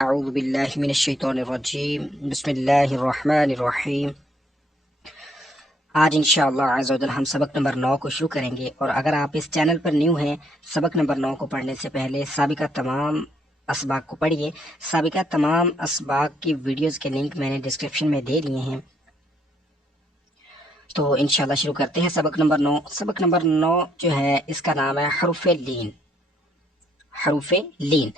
اعوذ باللہ من الشیطان الرجیم بسم اللہ الرحمن الرحیم۔ آج انشاءاللہ عز و جل ہم سبق نمبر 9 کو شروع کریں گے، اور اگر آپ اس چینل پر نیو ہیں، سبق نمبر 9 کو پڑھنے سے پہلے سابقہ تمام اسباق کو پڑھیے۔ سابقہ تمام اسباق کی ویڈیوز کے لنک میں نے ڈسکرپشن میں دے دیے ہیں، تو انشاءاللہ شروع کرتے ہیں سبق نمبر 9۔ سبق نمبر 9 جو ہے اس کا نام ہے حروف لین۔ حروف لین،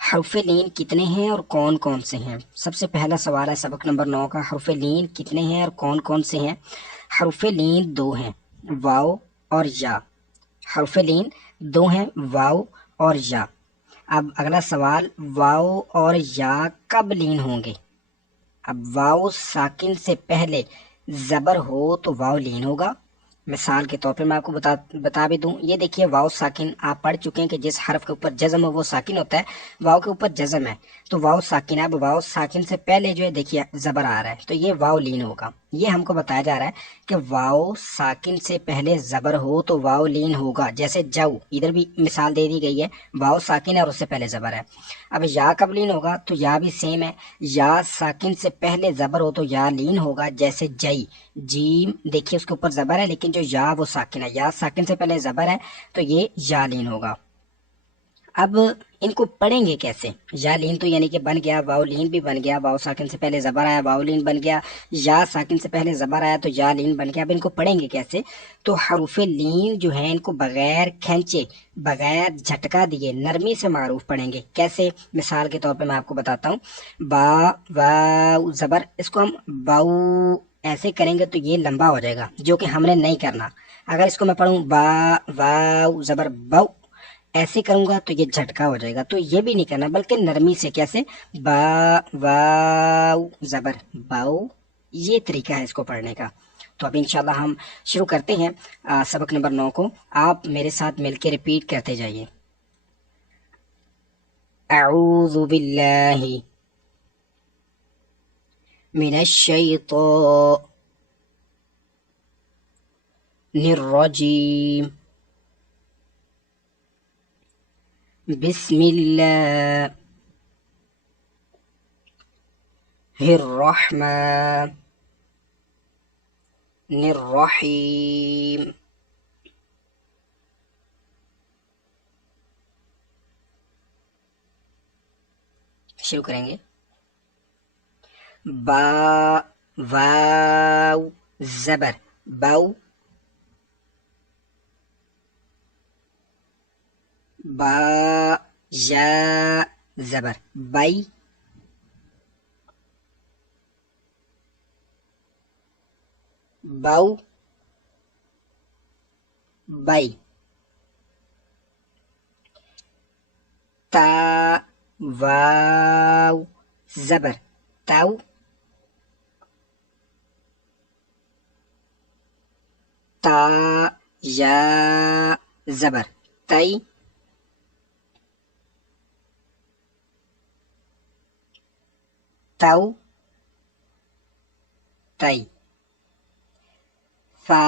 حروف لین کتنے ہیں اور کون کون سے ہیں؟ سب سے پہلا سوال ہے سبق نمبر 9 کا، حروف لین کتنے ہیں اور کون کون سے ہیں؟ حروف لین 2 ہیں، واو اور یا۔ حروف لین 2 ہیں، واو اور یا۔ اب اگلا سوال، واو اور یا کب لین ہوں گے؟ اب واو ساکن سے پہلے زبر ہو تو واو لین ہوگا۔ مثال کے طور پہ میں آپ کو بتا بھی دوں، یہ دیکھیے واو ساکن آپ پڑھ چکے ہیں کہ جس حرف کے اوپر جزم ہو وہ ساکن ہوتا ہے۔ واو کے اوپر جزم ہے تو واو ساکن ہے۔ اب واو ساکن سے پہلے جو ہے دیکھیے زبر آ رہا ہے تو یہ واو لین ہوگا۔ یہ ہم کو بتایا جا رہا ہے کہ واو ساکن سے پہلے زبر ہو تو واو لین ہوگا، جیسے جو، ادھر بھی مثال دے دی گئی ہے، واو ساکن ہے اور اس سے پہلے زبر ہے۔ اب یا کب لین ہوگا؟ تو یا بھی سیم ہے، یا ساکن سے پہلے زبر ہو تو یا لین ہوگا، جیسے جئی، جیم دیکھیے اس کے اوپر زبر ہے لیکن جو یا وہ ساکن ہے، یا ساکن سے پہلے زبر ہے تو یہ یا لین ہوگا۔ اب ان کو پڑھیں گے کیسے؟ یا لین تو یعنی کہ بن گیا، واو لین بھی بن گیا، واو ساکن سے پہلے زبر آیا واو لین بن گیا، یا ساکن سے پہلے زبر آیا تو یا لین بن گیا۔ اب ان کو پڑھیں گے کیسے؟ تو حروف لین جو ہیں ان کو بغیر کھینچے، بغیر جھٹکا دیے نرمی سے معروف پڑھیں گے۔ کیسے؟ مثال کے طور پہ میں آپ کو بتاتا ہوں، با واو زبر، اس کو ہم باؤ ایسے کریں گے تو یہ لمبا ہو جائے گا، جو کہ ہم نے نہیں کرنا۔ اگر اس کو میں پڑھوں با واو زبر باؤ، ایسے کروں گا تو یہ جھٹکا ہو جائے گا، تو یہ بھی نہیں کرنا بلکہ نرمی سے۔ کیسے؟ با واو زبر باؤ، یہ طریقہ ہے اس کو پڑھنے کا۔ تو اب انشاءاللہ ہم شروع کرتے ہیں سبق نمبر 9 کو۔ آپ میرے ساتھ مل کے ریپیٹ کرتے جائیے۔ اعوذ باللہ من الشیطان الرجیم، بسم اللہ الرحمن الرحیم۔ شروع کریں گے۔ با واو زبر باؤ، با یا زبر بائی، باؤ بائی، تا واو زبر تاؤ، تا یا زبر تائی، تاؤ تائی، فا۔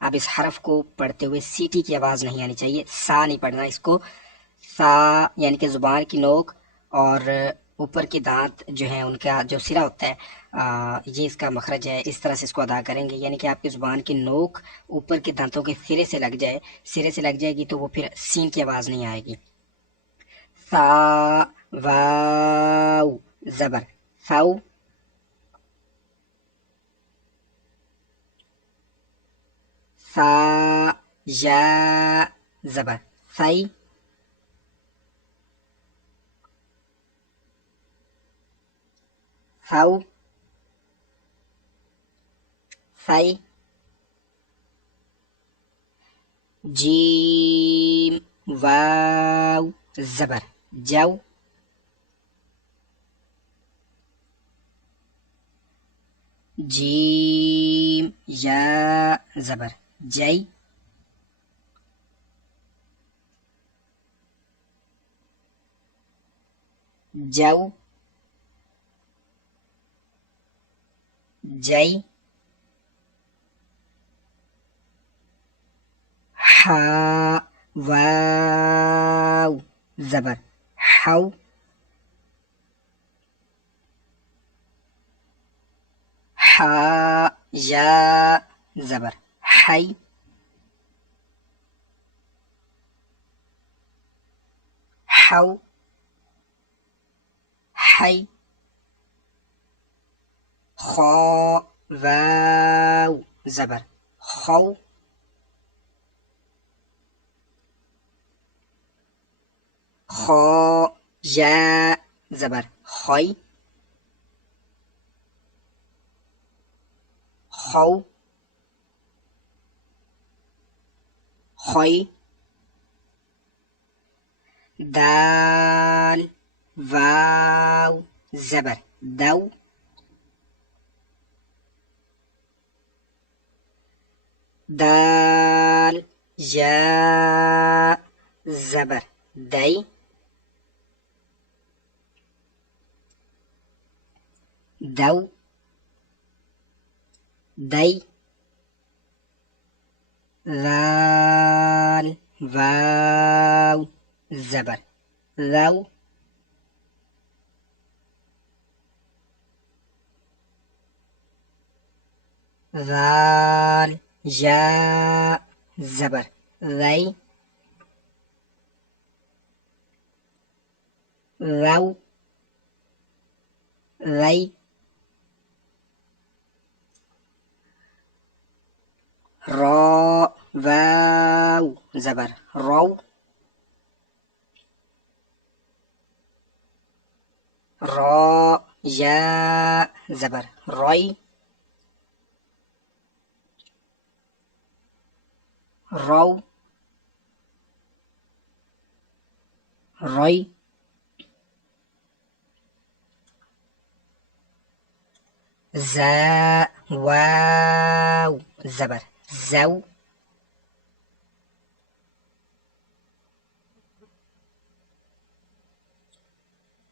اب اس حرف کو پڑھتے ہوئے سیٹی کی آواز نہیں آنی چاہیے، سا نہیں پڑھنا اس کو، سا یعنی کہ زبان کی نوک اور اوپر کے دانت جو ہیں ان کا جو سرا ہوتا ہے یہ اس کا مخرج ہے، اس طرح سے اس کو ادا کریں گے، یعنی کہ آپ کی زبان کی نوک اوپر کے دانتوں کے سرے سے لگ جائے، سرے سے لگ جائے گی تو وہ پھر سین کی آواز نہیں آئے گی۔ سا واو زبر ساؤ، سا یا زبر سائی، ساؤ سائی، جیم واو زبر جو، جیم یا زبر جئی، جو جئی، ہا واو زبر حو، حا یا زبر حی حو حی خا واو زبر خو خا یا زبر خی خو خی دال واو زبر دو دال یا زبر دی دو دی ذال واو زبر ذو ذال یا زبر ذی ذو ذی را واو زبر رو را یا زبر روی رو روی ز واو زبر زو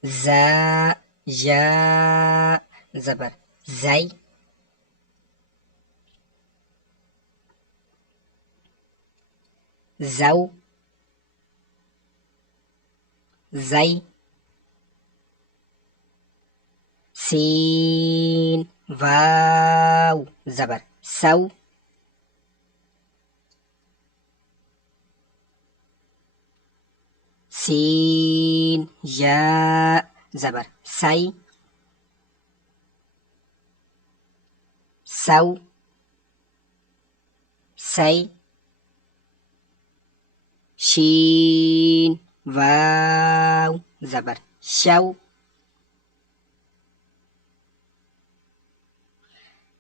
ز یا زبر زی زو زی سین واو زبر سو سین یا زبر سی سو سی شین واو زبر شو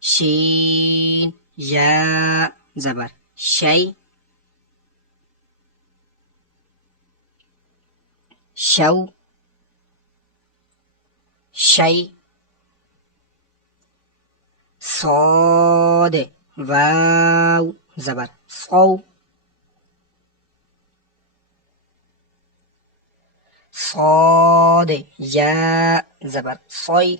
شین یا زبر شی شو شی صاد واو زبر صو صاد یا زبر صی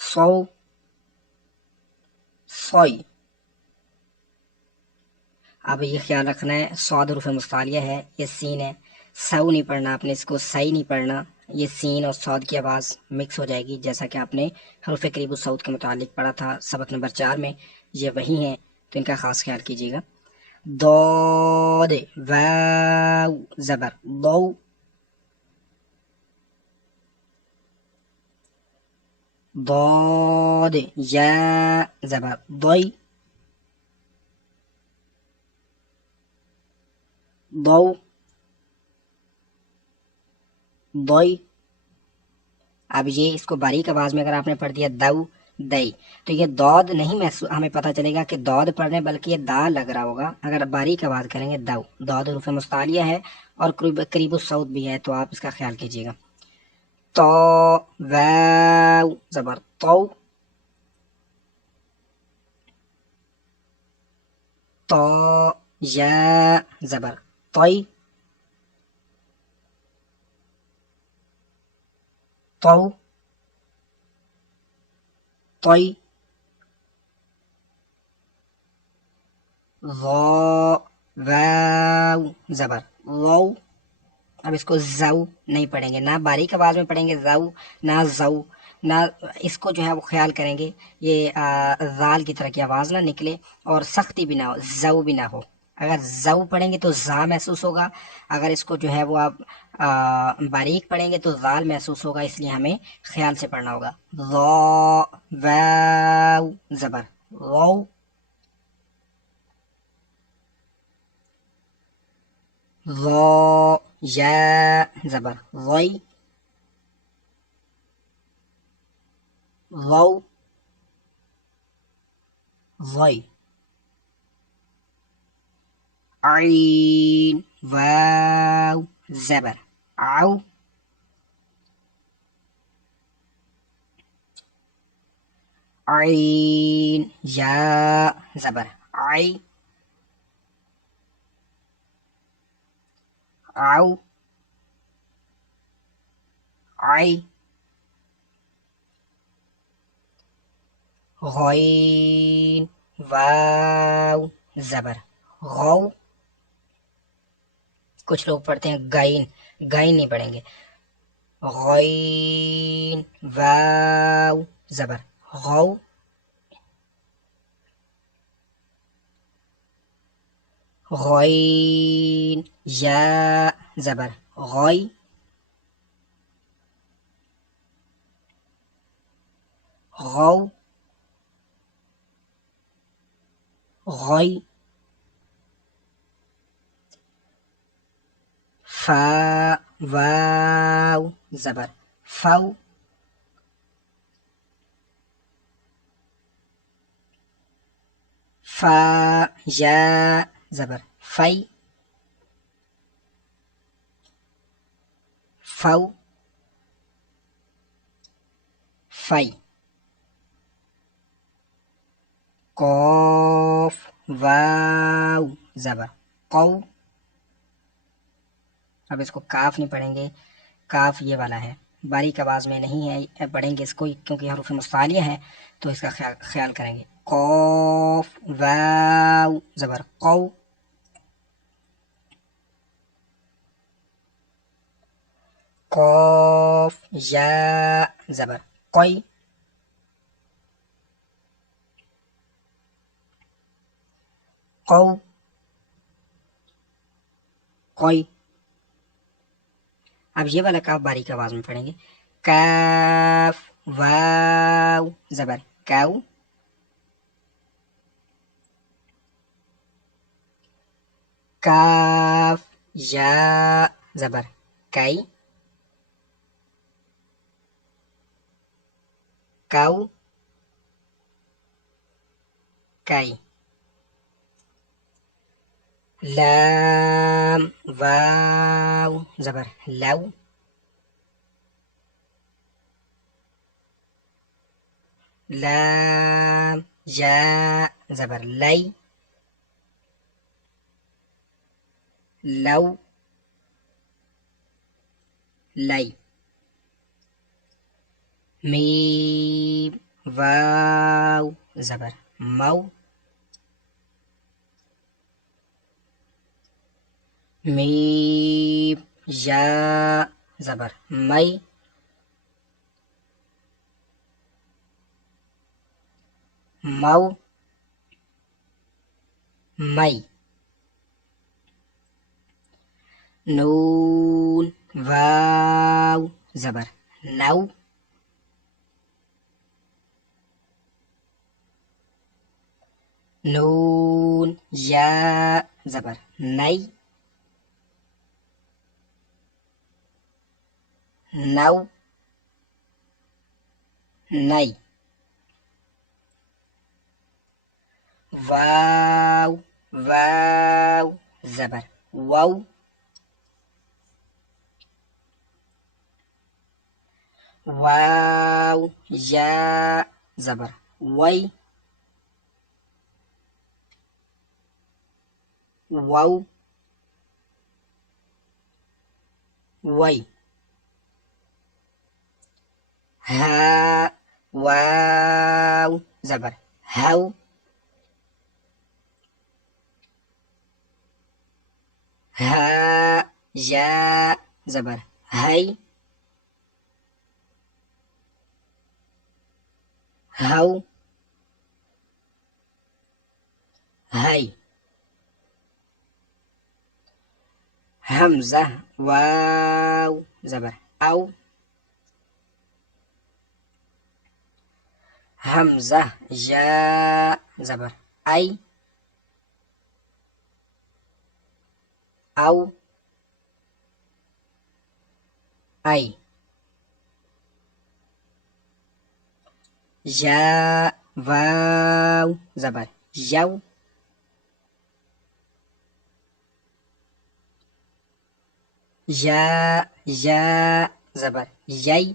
صو صی اب یہ خیال رکھنا ہے صاد حروف مستعلیہ ہے، یہ سین ہے، سو نہیں پڑھنا آپ نے، اس کو صحیح نہیں پڑھنا، یہ سین اور صاد کی آواز مکس ہو جائے گی، جیسا کہ آپ نے حروف قریب الصوت کے متعلق پڑھا تھا سبق نمبر 4 میں، یہ وہی ہیں، تو ان کا خاص خیال کیجیے گا۔ ضاد واو زبر ضو ضاد یا زبر ضی ضو ضی۔ اب یہ اس کو باریک آواز میں اگر آپ نے پڑھ دیا دو دئی تو یہ دود نہیں ہمیں پتہ چلے گا کہ دود پڑھ رہے ہیں، بلکہ یہ دا لگ رہا ہوگا اگر باریک آواز کریں گے دو۔ دود حروف مستعلیہ ہے اور قریب الصوت بھی ہے، تو آپ اس کا خیال کیجیے گا۔ تو واو زبر تو تو یا زبر طی تو طی ظا واو زبر ظو اب اس کو زو نہیں پڑھیں گے، نہ باریک آواز میں پڑھیں گے زو، نہ زو، نہ اس کو جو ہے وہ خیال کریں گے یہ زال کی طرح کی آواز نہ نکلے اور سختی بھی نہ ہو، زو بھی نہ ہو۔ اگر زو پڑھیں گے تو زا محسوس ہوگا، اگر اس کو جو ہے وہ آپ باریک پڑھیں گے تو زال محسوس ہوگا، اس لیے ہمیں خیال سے پڑھنا ہوگا۔ ضا، واو زبر واو، ضا، یا زبر ضی، ضو، ضی، عین، واو زبر عو، عین، یا زبر عی، عو، عی، غین، واو زبر غو، کچھ لوگ پڑھتے ہیں گائن، گائن نہیں پڑھیں گے، غین، واو زبر غو، غین، یا زبر غوی، غو، غوی، فا، واو زبر فو، فا، یا زبر فی، فو، فی، قوف، واو زبر قو، اب اس کو کاف نہیں پڑھیں گے، کاف یہ والا ہے، باریک آواز میں نہیں ہے، پڑھیں گے اس کو کیونکہ حروف مستعلیہ ہے تو اس کا خیال کریں گے۔ قوف، واو زبر قو، قوف، یا زبر قوی، قو، قوی، اب یہ والا کاف باریک آواز میں پڑھیں گے، کاف، واو زبر کاؤ، کاف، یا زبر کئی، کاؤ، کئی، لام، واو زبر لو، لام، یا زبر لی، لو، لی، میم، واو زبر مو، میم، یا زبر مئی، مو، مئی، نون، واو زبر نو، نون، یا زبر نئی، نو، نئی، واو، واو زبر وو، واو، یا زبر وی، وو، وی، ہا، واو زبر ہو، ہا، یا زبر ہے، ہو، ہے. حمزہ واو زبر او، حمزہ یا زبر ای، او، ای. یا واو زبر یو، یا زبر یی،